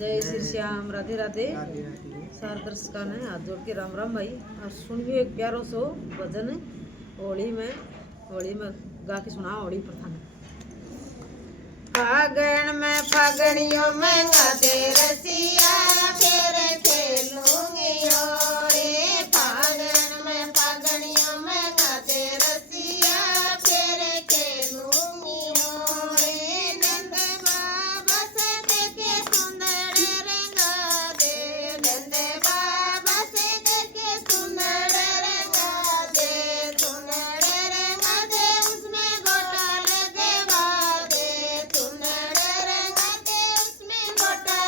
जय श्री श्याम, राधे राधे। सार दर्शकों ने हाथ जोड़ के राम राम भाई। और सुनियो एक प्यारो सो भजन होली में गा के सुना। होली प्रधान फागण में फागणियों में गाते रसिया फिर खेलूंगी होली। फागण में फागणियों में गाते रसिया फिर खेलूंगी होली। नंद बाबा से देखे सुंदर रंगा दे, नंद बाबा से देखे सुंदर रंगा दे, सुंदर रंगा दे उसमें गोटा लगवा दे, सुंदर रंगा दे उसमें गोटा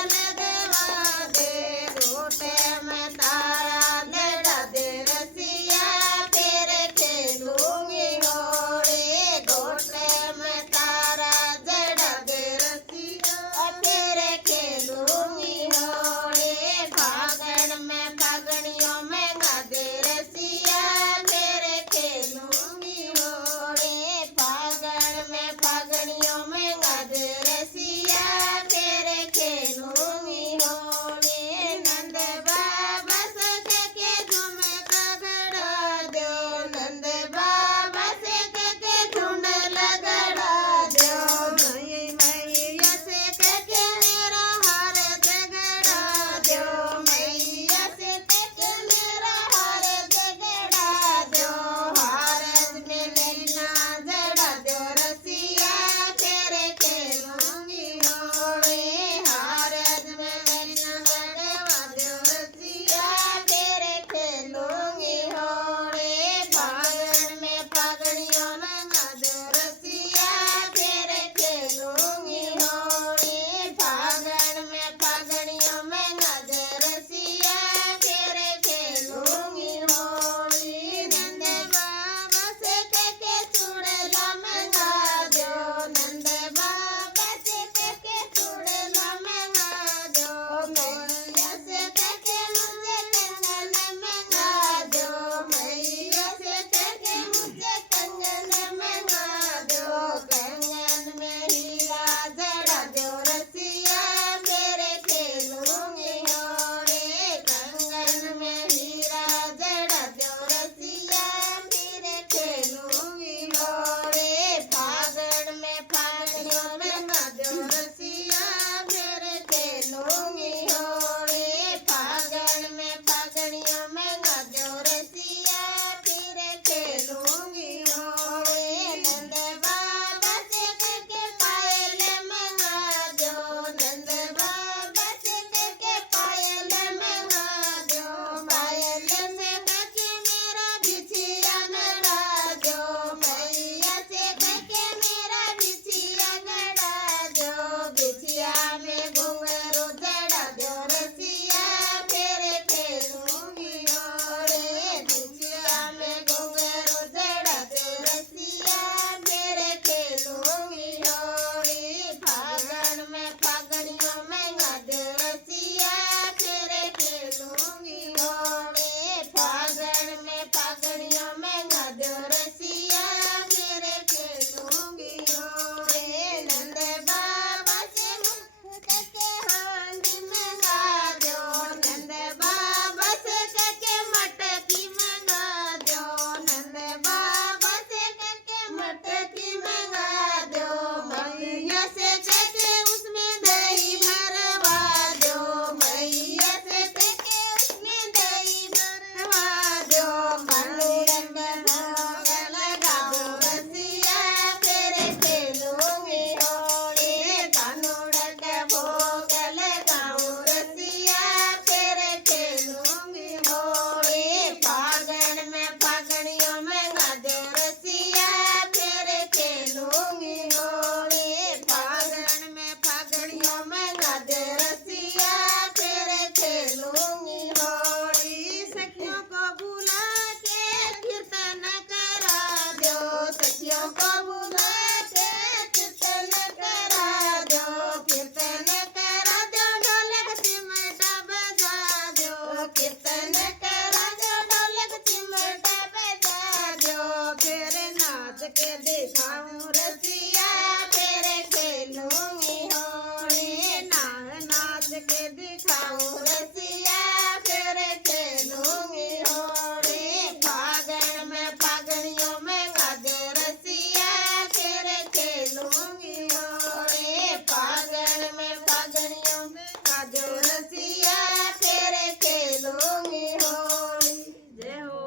के दिखाऊं रसिया फिर खेलूंगी होली फागण में फागणियों में गाजे रसिया फिर खेलूंगी होली फागण में फागणियों में गाजे रसिया फिर खेलूंगी होली। जय हो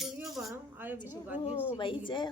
सुनियो बनो आयो विशु गादी भाई जय